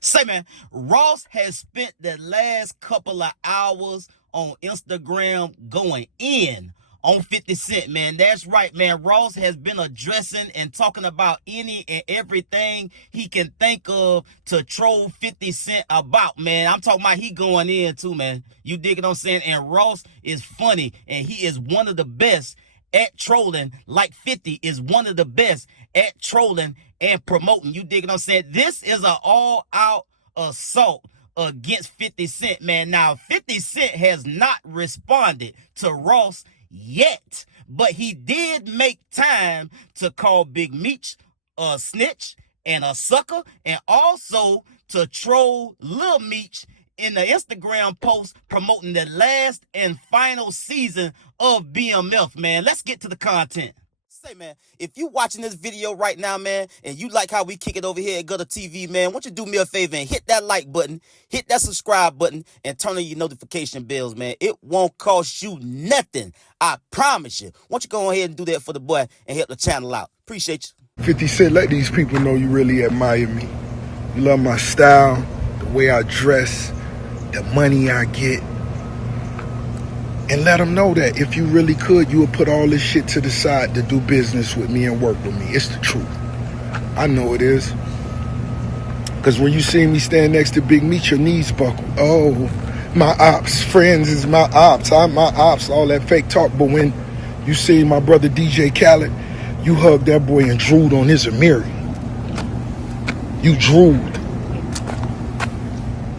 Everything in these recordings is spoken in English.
Say, man, Ross has spent the last couple of hours on Instagram going in on 50 Cent, man. That's right, man. Ross has been addressing and talking about any and everything he can think of to troll 50 Cent about, man. I'm talking about he going in too, man. You dig what I'm saying? And Ross is funny, and he is one of the best at trolling, like 50 is one of the best at trolling and promoting. You dig what I'm saying? This is an all-out assault against 50 Cent, man. Now, 50 Cent has not responded to Ross yet, but he did make time to call Big Meech a snitch and a sucker, and also to troll Lil Meech in the Instagram post promoting the last and final season of BMF, man. Let's get to the content. Say, man, if you watching this video right now, man, and you like how we kick it over here at GuddaTV, man, won't you do me a favor and hit that like button, hit that subscribe button, and turn on your notification bells, man. It won't cost you nothing. I promise you. Won't you go ahead and do that for the boy and help the channel out? Appreciate you. 50 Cent, let these people know you really admire me. You love my style, the way I dress, the money I get. And let them know that if you really could, you would put all this shit to the side to do business with me and work with me. It's the truth. I know it is. Because when you see me stand next to Big Meech, your knees buckle. Oh, my ops. Friends is my ops. I'm my ops. All that fake talk. But when you see my brother DJ Khaled, you hugged that boy and drooled on his Amiri. You drooled.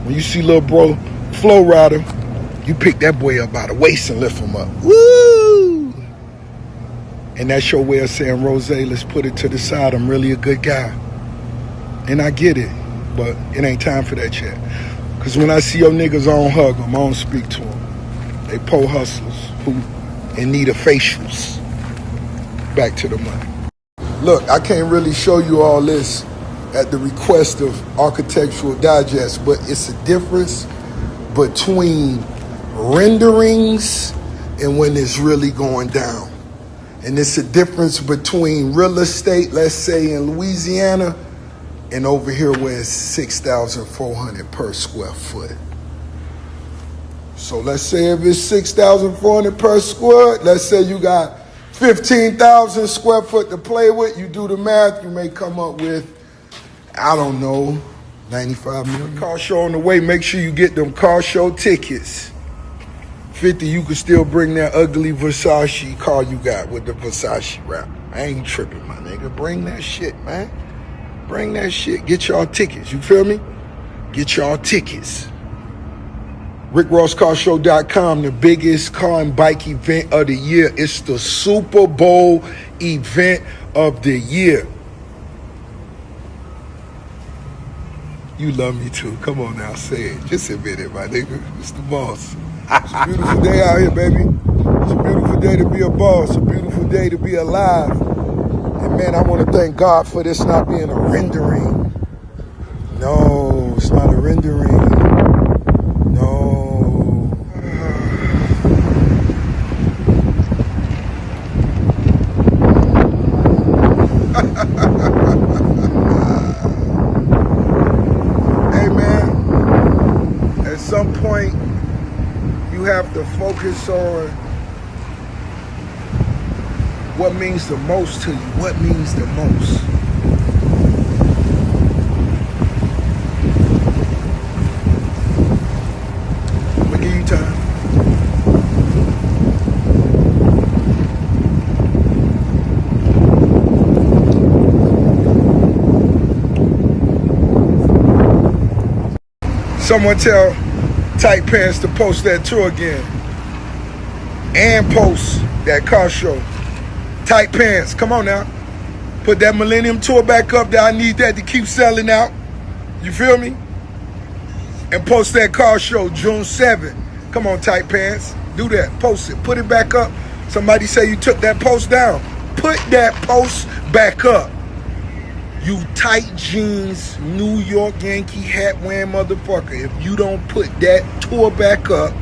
When you see little bro Flow Rider, you pick that boy up by the waist and lift him up. Woo! And that's your way of saying, Rose, let's put it to the side. I'm really a good guy. And I get it, but it ain't time for that yet. Because when I see your niggas, I don't hug them. I don't speak to them. They po hustlers who in need of facials. Back to the money. Look, I can't really show you all this at the request of Architectural Digest, but it's a difference between renderings and when it's really going down. And it's a difference between real estate, let's say in Louisiana, and over here where it's 6,400 per square foot. So let's say if it's 6,400 per square, let's say you got 15,000 square foot to play with, you do the math, you may come up with, I don't know, 95 million. Car show on the way, make sure you get them car show tickets. 50, you can still bring that ugly Versace car you got with the Versace wrap. I ain't tripping, my nigga. Bring that shit, man. Bring that shit. Get y'all tickets. You feel me? Get y'all tickets. RickRossCarShow.com, the biggest car and bike event of the year. It's the Super Bowl event of the year. You love me too. Come on now, say it. Just admit it, my nigga. It's the boss. It's a beautiful day out here, baby. It's a beautiful day to be a boss. A beautiful day to be alive. And man, I want to thank God for this not being a rendering. No, it's not a rendering. No. Hey man, at some point, you have to focus on what means the most to you. What means the most? I'm gonna give you time. Someone tell Tight Pants to post that tour again. And post that car show. Tight Pants, come on now. Put that Millennium Tour back up there. I need that to keep selling out. You feel me? And post that car show June 7th. Come on, Tight Pants. Do that. Post it. Put it back up. Somebody say you took that post down. Put that post back up. You tight jeans, New York Yankee hat wearing motherfucker. If you don't put that tour back up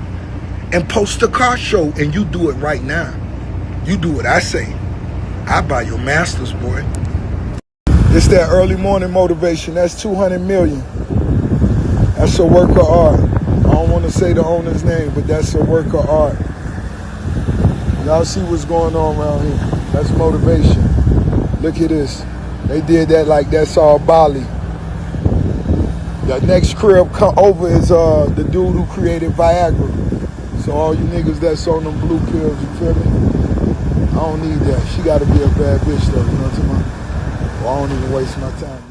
and post the car show, and you do it right now. You do what I say. I buy your masters, boy. It's that early morning motivation. That's 200 million. That's a work of art. I don't want to say the owner's name, but that's a work of art. Y'all see what's going on around here. That's motivation. Look at this. They did that like that's all Bali. The next crib come over is the dude who created Viagra. So all you niggas that's on them blue pills, you feel me? I don't need that. She gotta be a bad bitch though, you know what I'm saying? Well, I don't even waste my time.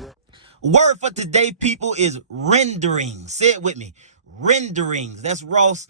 Word for today, people, is rendering. Say it with me. Renderings. That's Ross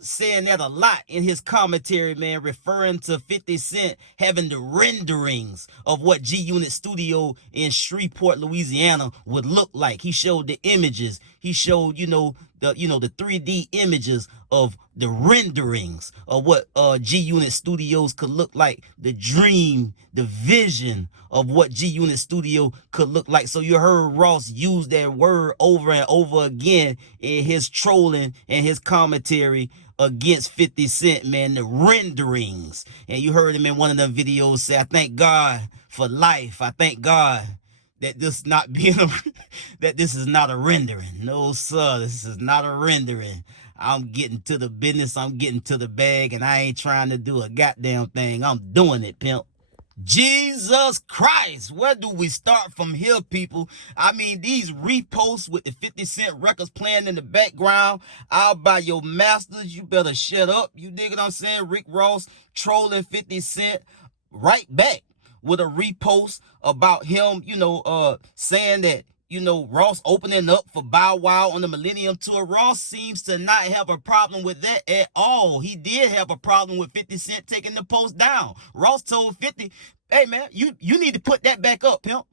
saying that a lot in his commentary, man, referring to 50 Cent having the renderings of what G Unit Studio in Shreveport, Louisiana would look like. He showed the images. He showed, the 3D images of the renderings of what G Unit Studios could look like, the dream, the vision of what G Unit Studio could look like. So you heard Ross use that word over and over again in his trolling and his commentary against 50 Cent, man, the renderings. And you heard him in one of them videos say, I thank God for life. I thank God that this not being that this is not a rendering. No, sir, this is not a rendering. I'm getting to the business. I'm getting to the bag, and I ain't trying to do a goddamn thing. I'm doing it, pimp. Jesus Christ, where do we start from here, people? I mean, these reposts with the 50 Cent records playing in the background, I'll buy your masters. You better shut up. You dig what I'm saying? Rick Ross trolling 50 Cent right back with a repost about him, saying that, Ross opening up for Bow Wow on the Millennium Tour. Ross seems to not have a problem with that at all. He did have a problem with 50 Cent taking the post down. Ross told 50, hey, man, you need to put that back up, pimp.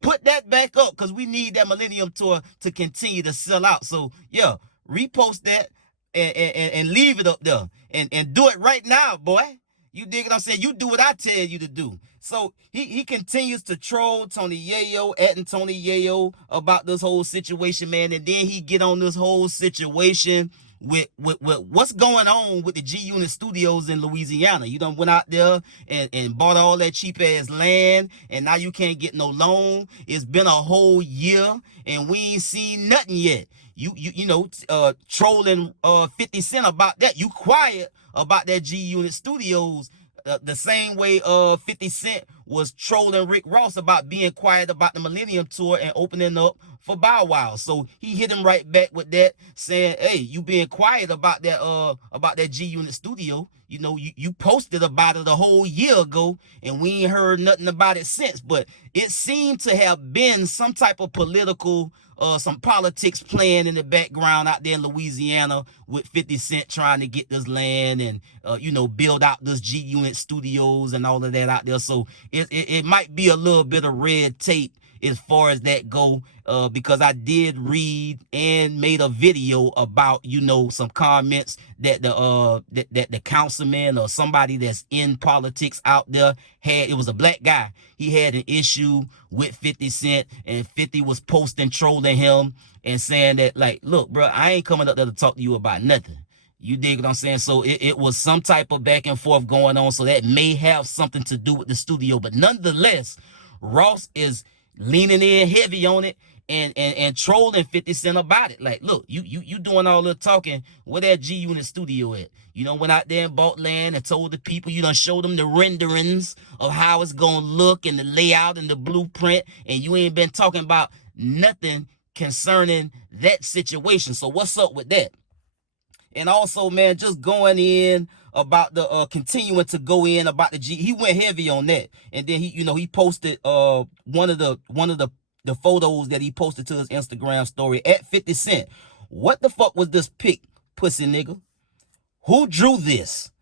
Put that back up because we need that Millennium Tour to continue to sell out. So, yeah, repost that and leave it up there. And do it right now, boy. You dig what I'm saying? You do what I tell you to do. So he continues to troll Tony Yayo, at Tony Yayo about this whole situation, man. And then he get on this whole situation with what's going on with the G Unit Studios in Louisiana. You done went out there and bought all that cheap ass land, and now you can't get no loan. It's been a whole year and we ain't seen nothing yet. Trolling 50 Cent about that. You quiet about that G Unit Studios the same way 50 Cent was trolling Rick Ross about being quiet about the Millennium Tour and opening up for Bow Wow. So he hit him right back with that, saying, hey, you being quiet about that G Unit Studio. You posted about it a whole year ago and we ain't heard nothing about it since. But it seemed to have been some type of some politics playing in the background out there in Louisiana with 50 Cent trying to get this land and, build out this G Unit Studios and all of that out there. So it might be a little bit of red tape as far as that go, because I did read and made a video about, some comments that the councilman or somebody that's in politics out there had. It was a black guy. He had an issue with 50 Cent, and 50 was posting, trolling him and saying that, like, look, bro, I ain't coming up there to talk to you about nothing. You dig what I'm saying? So it was some type of back and forth going on. So that may have something to do with the studio. But nonetheless, Ross is leaning in heavy on it and trolling 50 Cent about it. Like, look, you doing all the talking. Where that G Unit Studio at? Went out there and bought land and told the people, you done showed them the renderings of how it's gonna look and the layout and the blueprint, and you ain't been talking about nothing concerning that situation. So what's up with that? And also, man, just going in about the continuing to go in about the G. He went heavy on that, and then he posted one of the photos that he posted to his Instagram story at 50 Cent. What the fuck was this pic, pussy nigga? Who drew this?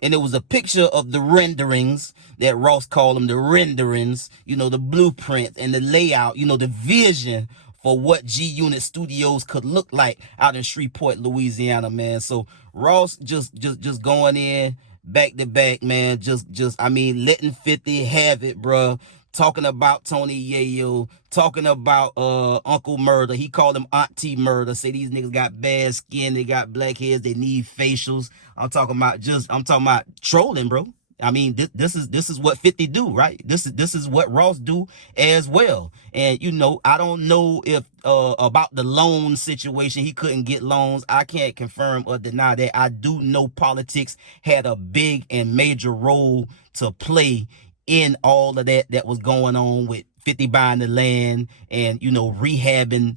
And it was a picture of the renderings that Ross called them, the renderings, the blueprint and the layout, the vision for what G Unit Studios could look like out in Shreveport, Louisiana, man. So Ross just going in back to back, man. Letting 50 have it, bro. Talking about Tony Yayo, talking about Uncle Murder. He called him Auntie Murder. Say these niggas got bad skin, they got black heads, they need facials. I'm talking about trolling, bro. I mean, this is what 50 do, right? This is what Ross do as well. And I don't know if about the loan situation. He couldn't get loans. I can't confirm or deny that. I do know politics had a big and major role to play in all of that was going on with 50 buying the land and rehabbing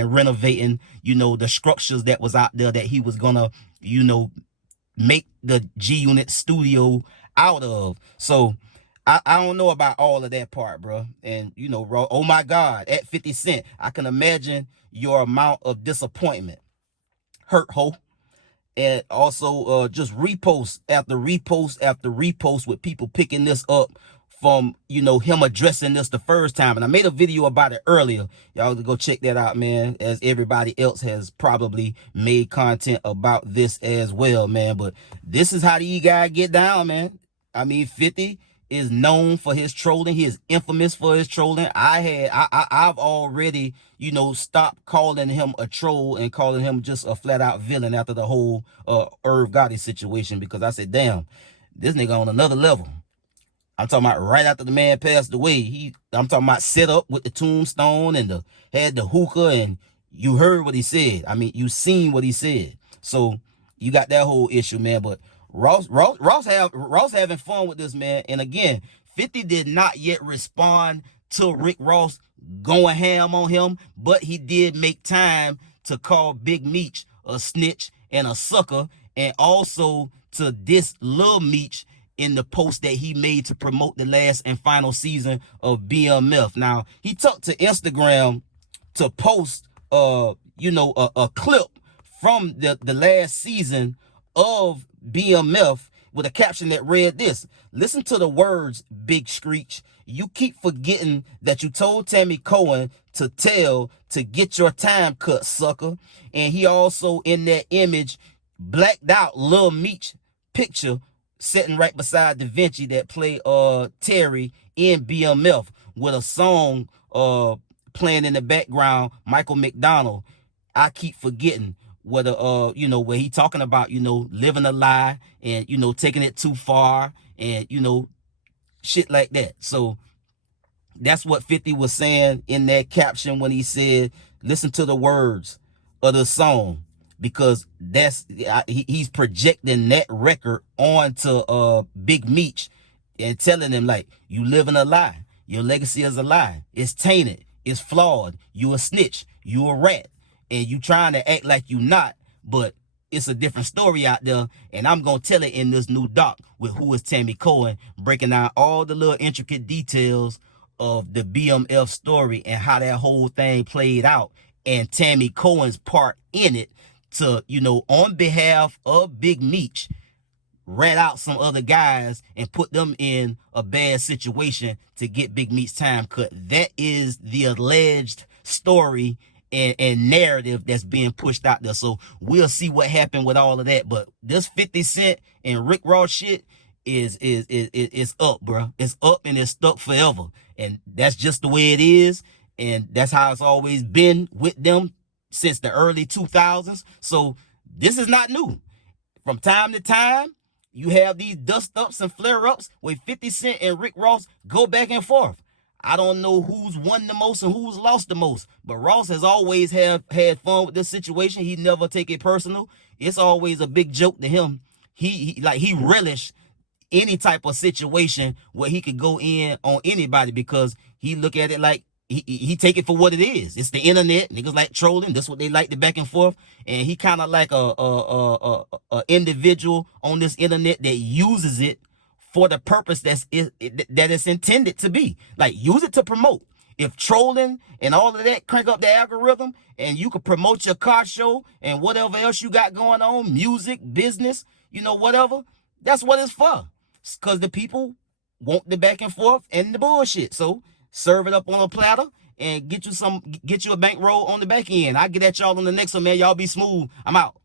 and renovating the structures that was out there that he was gonna make the G Unit studio out of. So I don't know about all of that part, bro. And oh my God, at 50 Cent, I can imagine your amount of disappointment. Hurt, ho. And also just repost after repost after repost with people picking this up from him addressing this the first time. And I made a video about it earlier. Y'all go check that out, man, as everybody else has probably made content about this as well, man. But this is how these guys get down, man. I mean, 50 is known for his trolling. He is infamous for his trolling. I've already stopped calling him a troll and calling him just a flat out villain after the whole Irv Gotti situation, because I said, damn, this nigga on another level. I'm talking about right after the man passed away. I'm talking about set up with the tombstone and had the hookah, and you heard what he said. I mean, you seen what he said. So you got that whole issue, man. But Ross having fun with this, man. And again, 50 did not yet respond to Rick Ross going ham on him, but he did make time to call Big Meech a snitch and a sucker, and also to diss Lil Meech in the post that he made to promote the last and final season of BMF. Now, he took to Instagram to post a clip from the last season of BMF with a caption that read this: "Listen to the words, Big Screech. You keep forgetting that you told Tammy Cohen to tell to get your time cut, sucker." And he also, in that image, blacked out Lil Meech picture sitting right beside Da Vinci that played Terry in BMF, with a song playing in the background, Michael McDonald, "I Keep Forgetting," whether where he talking about living a lie and taking it too far and shit like that. So that's what 50 was saying in that caption when he said, listen to the words of the song, because he's projecting that record onto Big Meech and telling him, like, you living a lie. Your legacy is a lie. It's tainted. It's flawed. You a snitch. You a rat. And you trying to act like you not, but it's a different story out there, and I'm gonna tell it in this new doc with Who Is Tammy Cohen, breaking down all the little intricate details of the BMF story and how that whole thing played out, and Tammy Cohen's part in it to, on behalf of Big Meech, rat out some other guys and put them in a bad situation to get Big Meech's time cut. That is the alleged story and narrative that's being pushed out there. So we'll see what happened with all of that. But this 50 Cent and Rick Ross shit is up, bro. It's up and it's stuck forever. And that's just the way it is. And that's how it's always been with them since the early 2000s. So this is not new. From time to time, you have these dust ups and flare ups where 50 Cent and Rick Ross go back and forth. I don't know who's won the most and who's lost the most, but Ross has always had fun with this situation. He never take it personal. It's always a big joke to him. He relish any type of situation where he could go in on anybody, because he look at it like he take it for what it is. It's the internet. Niggas like trolling. That's what they like, the back and forth. And he kind of like a individual on this internet that uses it for the purpose that it's intended to be. Like, use it to promote. If trolling and all of that crank up the algorithm, and you could promote your car show and whatever else you got going on, music, business, whatever, that's what it's for. Because the people want the back and forth and the bullshit. So serve it up on a platter and get you a bankroll on the back end. I'll get at y'all on the next one, man. Y'all be smooth. I'm out.